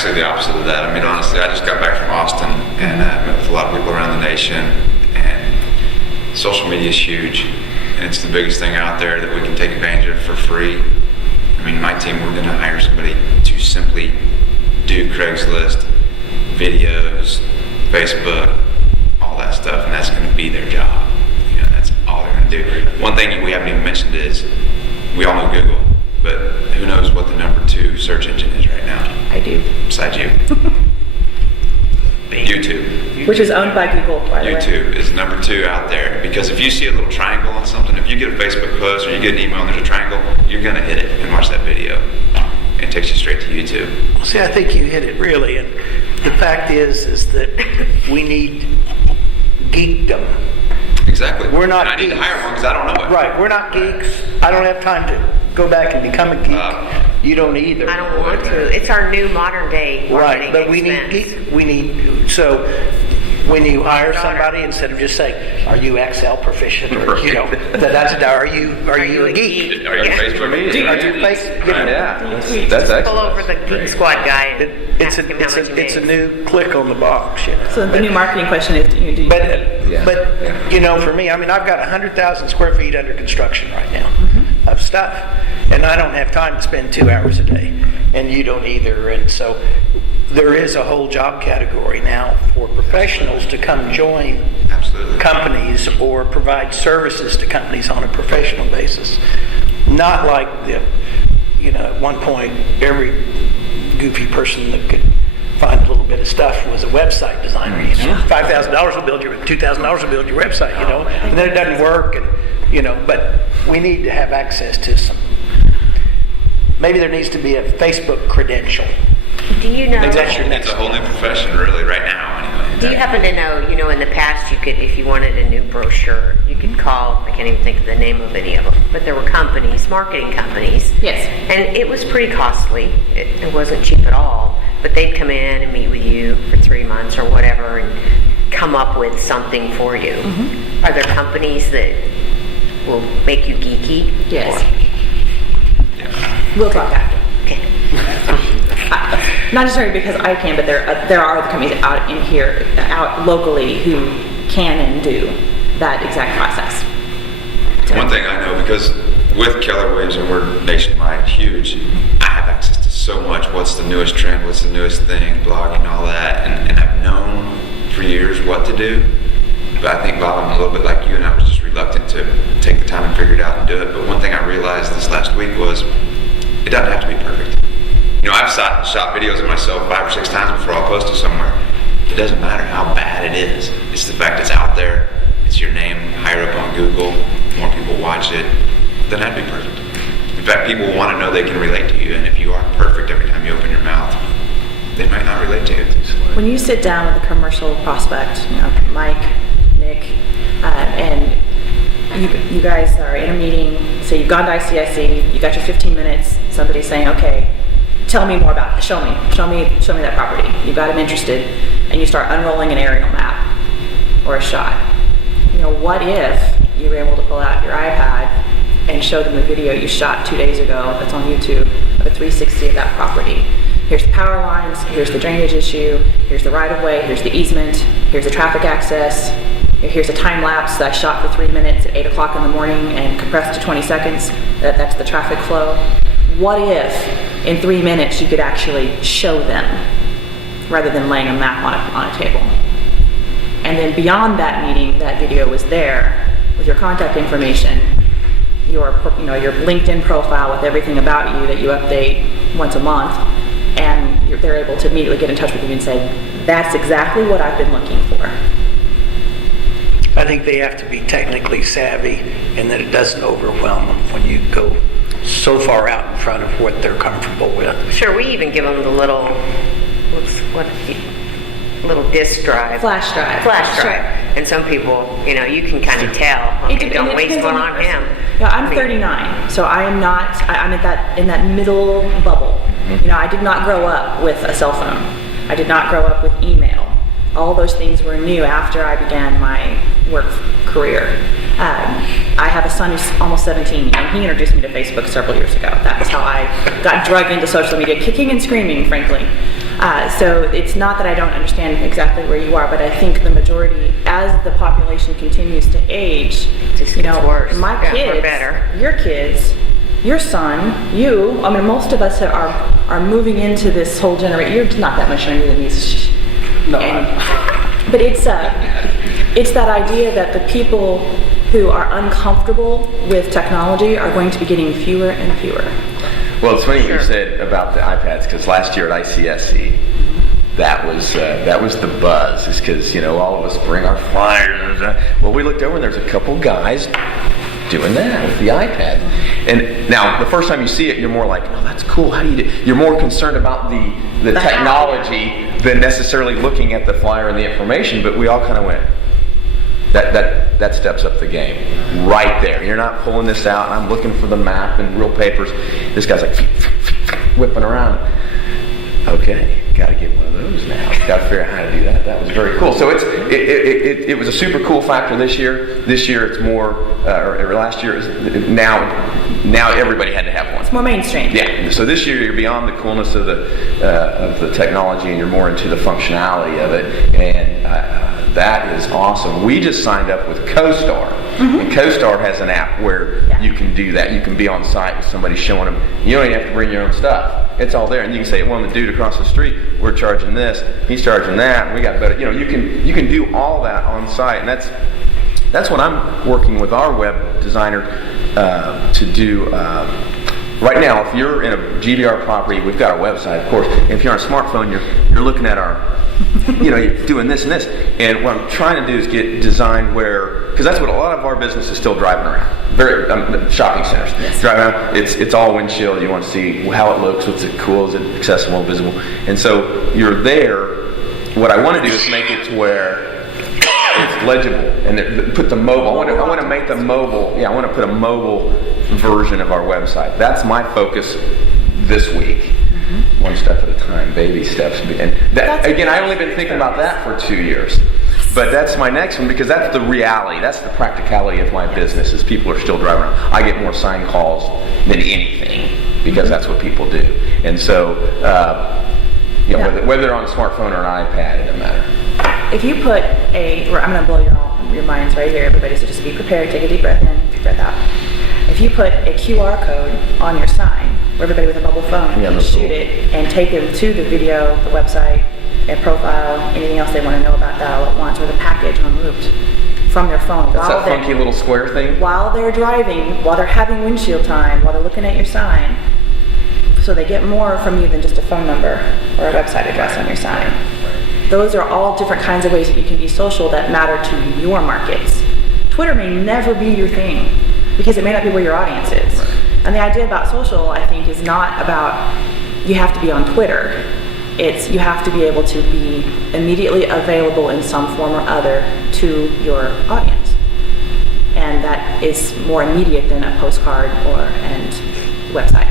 actually the opposite of that. I mean, honestly, I just got back from Austin and met with a lot of people around the nation, and social media is huge, and it's the biggest thing out there that we can take advantage of for free. I mean, my team, we're going to hire somebody to simply do Craigslist, videos, Facebook, all that stuff, and that's going to be their job. You know, that's all they're going to do. One thing we haven't even mentioned is, we all know Google, but who knows what the number 2 search engine is right now? I do. Besides you. YouTube. Which is owned by Google, by the way. YouTube is number 2 out there, because if you see a little triangle on something, if you get a Facebook post or you get an email and there's a triangle, you're going to hit it and watch that video. It takes you straight to YouTube. See, I think you hit it really, and the fact is that we need geekdom. Exactly. We're not and I need to hire one because I don't know it. Right, we're not geeks. I don't have time to go back and become a geek. You don't either. I don't want to. It's our new modern day marketing Right, but we need geek. So when you hire somebody, instead of just saying, "Are you Excel proficient?" or you know, are you a geek? Are you Facebook? Are you Facebook? Yeah, that's excellent. Pull over the Geek Squad guy and It's ask him how much he it's a makes. new click on the box. You know? So the new marketing question is, do you But you know, for me, I mean, I've got 100,000 square feet under construction right now of stuff, and I don't have time to spend 2 hours a day, and you don't either. And so there is a whole job category now for professionals to come join Absolutely. companies or provide services to companies on a professional basis. Not like at one point every goofy person that could find a little bit of stuff was a website designer. $5,000 will build your, $2,000 will build your website. And then it doesn't work, and But we need to have access to some. Maybe there needs to be a Facebook credential. Do you know? Maybe that's your It's next a whole new profession, really, right now. Anyway. Do you happen to know? In the past, you could, if you wanted a new brochure, you could call. I can't even think of the name of any of them, but there were companies, marketing companies. Yes. And it was pretty costly. It wasn't cheap at all. But they'd come in and meet with you for 3 months or whatever, and come up with something for you. Mm-hmm. Are there companies that will make you geeky? Yes. We'll talk after. Okay. Not necessarily because I can, but there are other companies out locally who can and do that exact process. One thing I know, because with Keller Williams and we're nationwide, huge, I have access to so much. What's the newest trend? What's the newest thing? Blogging, all that, and I've known for years what to do. But I think, Bob, I'm a little bit like you, and I was just reluctant to take the time and figure it out and do it. But one thing I realized this last week was, it doesn't have to be perfect. I've shot videos of myself 5 or 6 times before I'll post it somewhere. It doesn't matter how bad it is. It's the fact it's out there. It's your name higher up on Google. More people watch it. It doesn't have to be perfect. In fact, people want to know they can relate to you. And if you aren't perfect every time you open your mouth, they might not relate to you. When you sit down with a commercial prospect, Mike, Nick, and you guys are in a meeting, so you've gone to ICIC, you got your 15 minutes, somebody's saying, okay, tell me more about it, show me that property. You got them interested, and you start unrolling an aerial map or a shot. What if you were able to pull out your iPad and show them the video you shot 2 days ago that's on YouTube of a 360 of that property? Here's the power lines, here's the drainage issue, here's the right-of-way, here's the easement, here's the traffic access, here's a time lapse that I shot for 3 minutes at 8 o'clock in the morning and compressed to 20 seconds. That's the traffic flow. What if in 3 minutes you could actually show them rather than laying a map on a table? And then beyond that meeting, that video was there with your contact information, your LinkedIn profile with everything about you that you update once a month, and they're able to immediately get in touch with you and say, that's exactly what I've been looking for. I think they have to be technically savvy, and that it doesn't overwhelm them when you go so far out in front of what they're comfortable with. Sure, we even give them the little, little disk drive. Flash drive. And some people, you can kind of tell. Okay, don't waste one on him. I'm 39, so I am not. I'm in that middle bubble. I did not grow up with a cell phone. I did not grow up with email. All those things were new after I began my work career. I have a son who's almost 17, and he introduced me to Facebook several years ago. That was how I got dragged into social media, kicking and screaming, frankly. So it's not that I don't understand exactly where you are, but I think the majority, as the population continues to age, Just gets worse. my Yeah, kids, for better. your kids, your son, you, I mean, most of us are moving into this whole generation. You're not that much younger than me. No, But it's that idea that the people who are uncomfortable with technology are going to be getting fewer and fewer. Well, it's funny what Sure. you said about the iPads, because last year at ICSC, that was the buzz. Is because all of us bring our flyers. Well, we looked over and there's a couple guys doing that with the iPad. And now, the first time you see it, you're more like, "Oh, that's cool. How do you do?" You're more concerned about the technology than necessarily looking at the flyer and the information. But we all kind of went, that steps up the game right there. You're not pulling this out and I'm looking for the map and real papers. This guy's like whipping around. Okay, got to get one of those now. Got to figure out how to do that. That was very cool. So it was a super cool factor this year. This year it's more, or last year now everybody had to have one. It's more mainstream. Yeah. So this year you're beyond the coolness of the technology and you're more into the functionality of it, and that is awesome. We just signed up with CoStar, and CoStar has an app where you can do that. You can be on site with somebody showing them. You don't even have to bring your own stuff. It's all there, and you can say, "Well, the dude across the street, we're charging this. He's charging that. And we got better." You can do all that on site, and that's what I'm working with our web designer to do. Right now, if you're in a GBR property, we've got our website, of course. And if you're on a smartphone, you're looking at our, you're doing this and this. And what I'm trying to do is get designed where, because that's what a lot of our business is still driving around. Shopping centers. Yes. Driving around, it's all windshield. You want to see how it looks, what's it cool, is it accessible, visible. And so you're there. What I want to do is make it to where it's legible and put the mobile. I want to make the mobile. Yeah, I want to put a mobile version of our website. That's my focus this week. One step at a time, baby steps. And that, again, I've only been thinking about that for 2 years. But that's my next one, because that's the reality. That's the practicality of my business. Is people are still driving around. I get more sign calls than anything because that's what people do. And so, whether they're on a smartphone or an iPad, it doesn't matter. If you put I'm going to blow your minds right here, everybody, so just be prepared, take a deep breath in, deep breath out. If you put a QR code on your sign, where everybody with a mobile phone can shoot it and take them to the video, the website, a profile, anything else they want to know about that all at once, or the package en route from their phone. That's that funky little square thing? While they're driving, while they're having windshield time, while they're looking at your sign, so they get more from you than just a phone number or a website address on your sign. Those are all different kinds of ways that you can be social that matter to your markets. Twitter may never be your thing because it may not be where your audience is. Right. And the idea about social, I think, is not about you have to be on Twitter. It's you have to be able to be immediately available in some form or other to your audience. And that is more immediate than a postcard or and website.